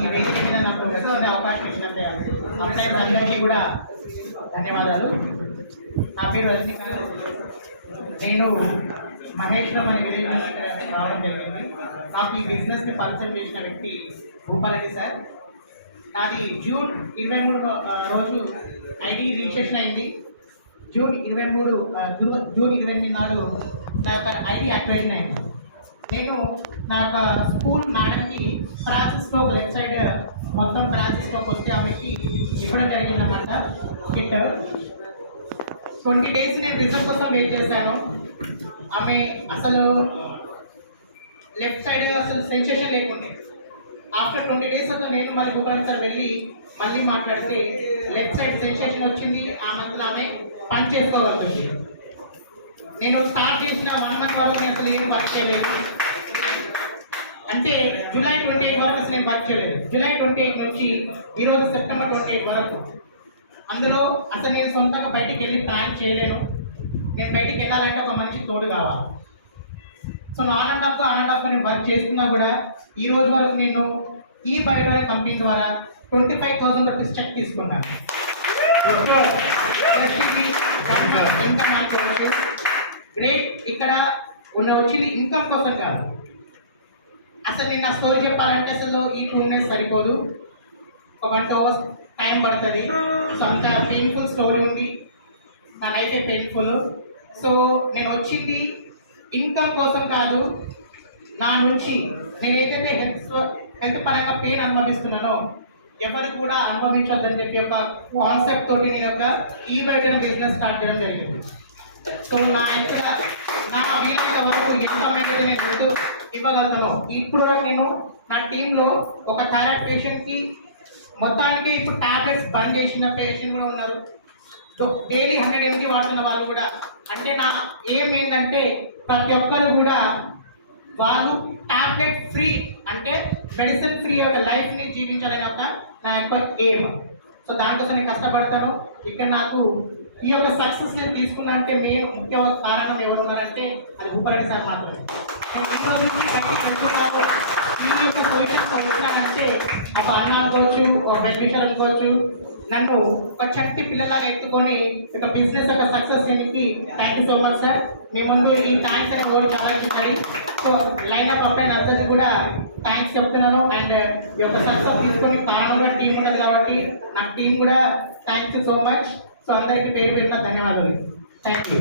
ఈ వేదిక మీద నాకు నచ్చిన అవకాశం ఇచ్చినందుకు అప్లైస్ అందరికీ కూడా ధన్యవాదాలు. నా పేరు రజనీకాంత్. నేను మహేశ్వరం అనే విలేజ్ రావడం జరిగింది. నాకు ఈ బిజినెస్ని పరిచయం చేసిన వ్యక్తి భూపారెడ్డి సార్. నాది జూన్ 23 రోజు ఐడి రిజిస్ట్రేషన్ అయింది. జూన్ 28 నాడు నాకు ఐడి యాక్టివేషన్ అయింది. నేను నా యొక్క స్కూల్ మేడంకి ఫ్రాన్సిస్లో లెఫ్ట్ సైడ్ మొత్తం ఫ్రాన్సిస్లోకి వస్తే ఆమెకి ఇవ్వడం జరిగిందన్నమాట కిట్. 20 days నేను రిజల్ట్ కోసం వెయిట్ చేశాను. ఆమె అసలు లెఫ్ట్ సైడ్ అసలు సెన్సేషన్ లేకుండే. ఆఫ్టర్ 20 days తర్వాత నేను మళ్ళీ భూపాల్ సార్ వెళ్ళి మళ్ళీ మాట్లాడితే లెఫ్ట్ సైడ్ సెన్సేషన్ వచ్చింది. ఆ మంత్లో ఆమె పని చేసుకోగలుగుతుంది. నేను స్టార్ట్ చేసిన 1 month వరకు నేను అసలు ఏం వర్క్ చేయలేదు. అంటే జూలై 28 వరకు అసలు నేను వర్క్ చేయలేదు. జూలై 28 నుంచి ఈరోజు సెప్టెంబర్ 28 వరకు. అందులో అసలు నేను సొంతంగా బయటికి వెళ్ళి ప్లాన్ చేయలేను. నేను బయటికి వెళ్ళాలంటే ఒక మంచి తోడు కావాలి. సో ఆన్ అండ్ ఆఫ్ నేను వర్క్ చేస్తున్నా కూడా ఈ రోజు వరకు నేను ఈ బయట కంపెనీ ద్వారా 25,000 రూపీస్ చెక్ తీసుకున్నాను. ఇన్కమ్ అనుకోవచ్చు. గ్రేట్. ఇక్కడ వచ్చింది ఇన్కమ్ కోసం కాదు. అసలు నేను నా స్టోరీ చెప్పాలంటే అసలు ఈ 2 minutes సరిపోదు. ఒక 1 hour టైం పడుతుంది. సో అంత పెయిన్ఫుల్ స్టోరీ ఉంది. నా లైఫే పెయిన్ఫుల్. సో నేను వచ్చింది ఇన్కమ్ కోసం కాదు. నా నుంచి నేను ఏదైతే హెల్త్ పరంగా పెయిన్ అనుభవిస్తున్నానో ఎవరు కూడా అనుభవించొద్దని చెప్పి ఒక కాన్సెప్ట్ తోటి నేను ఒక ఈ బయట బిజినెస్ స్టార్ట్ చేయడం జరిగింది. సో నా వీలంత వరకు ఎంత అనేది నేను హెల్త్ ఇవ్వగలుగుతాను. ఇప్పుడు నేను నా టీంలో ఒక థైరాయిడ్ పేషెంట్కి మొత్తానికి ఇప్పుడు టాబ్లెట్స్ బంద్ చేసిన పేషెంట్ కూడా ఉన్నారు. డైలీ 100 mg వాడుతున్న వాళ్ళు కూడా. అంటే నా ఏం ఏంటంటే ప్రతి ఒక్కరు కూడా వాళ్ళు టాబ్లెట్ ఫ్రీ అంటే మెడిసిన్ ఫ్రీ యొక్క లైఫ్ని జీవించాలని ఒక నా యొక్క ఎయిమ్. సో దానికోసం నేను కష్టపడతాను. ఇక్కడ నాకు ఈ యొక్క సక్సెస్ నేను తీసుకున్నా అంటే ముఖ్య కారణం ఎవరు ఉన్నారంటే అది భూపారెడ్డి సార్ మాత్రమే. నేను ఈ రోజు బయటికి వెళ్తున్నాను. ఈ యొక్క పొజిషన్కి వచ్చినానంటే ఒక అన్న అనుకోవచ్చు, ఒక బెనిఫిషియర్ అనుకోవచ్చు. నన్ను ఒక చంటి పిల్లలాగా ఎత్తుకొని ఒక బిజినెస్ ఒక సక్సెస్ చేయడానికి thank you so much sir. మీ ముందు ఈ థ్యాంక్స్ అనే ఓడి కావాలి. సో లైన్ అప్ అప్లైన్ అందరికీ కూడా థ్యాంక్స్ చెప్తున్నాను. అండ్ ఈ యొక్క సక్సెస్ తీసుకొని కారణంగా టీం ఉండదు కాబట్టి నా టీం కూడా thank you so much. So అందరికీ పేరు పేరున ధన్యవాదాలు. Thank you.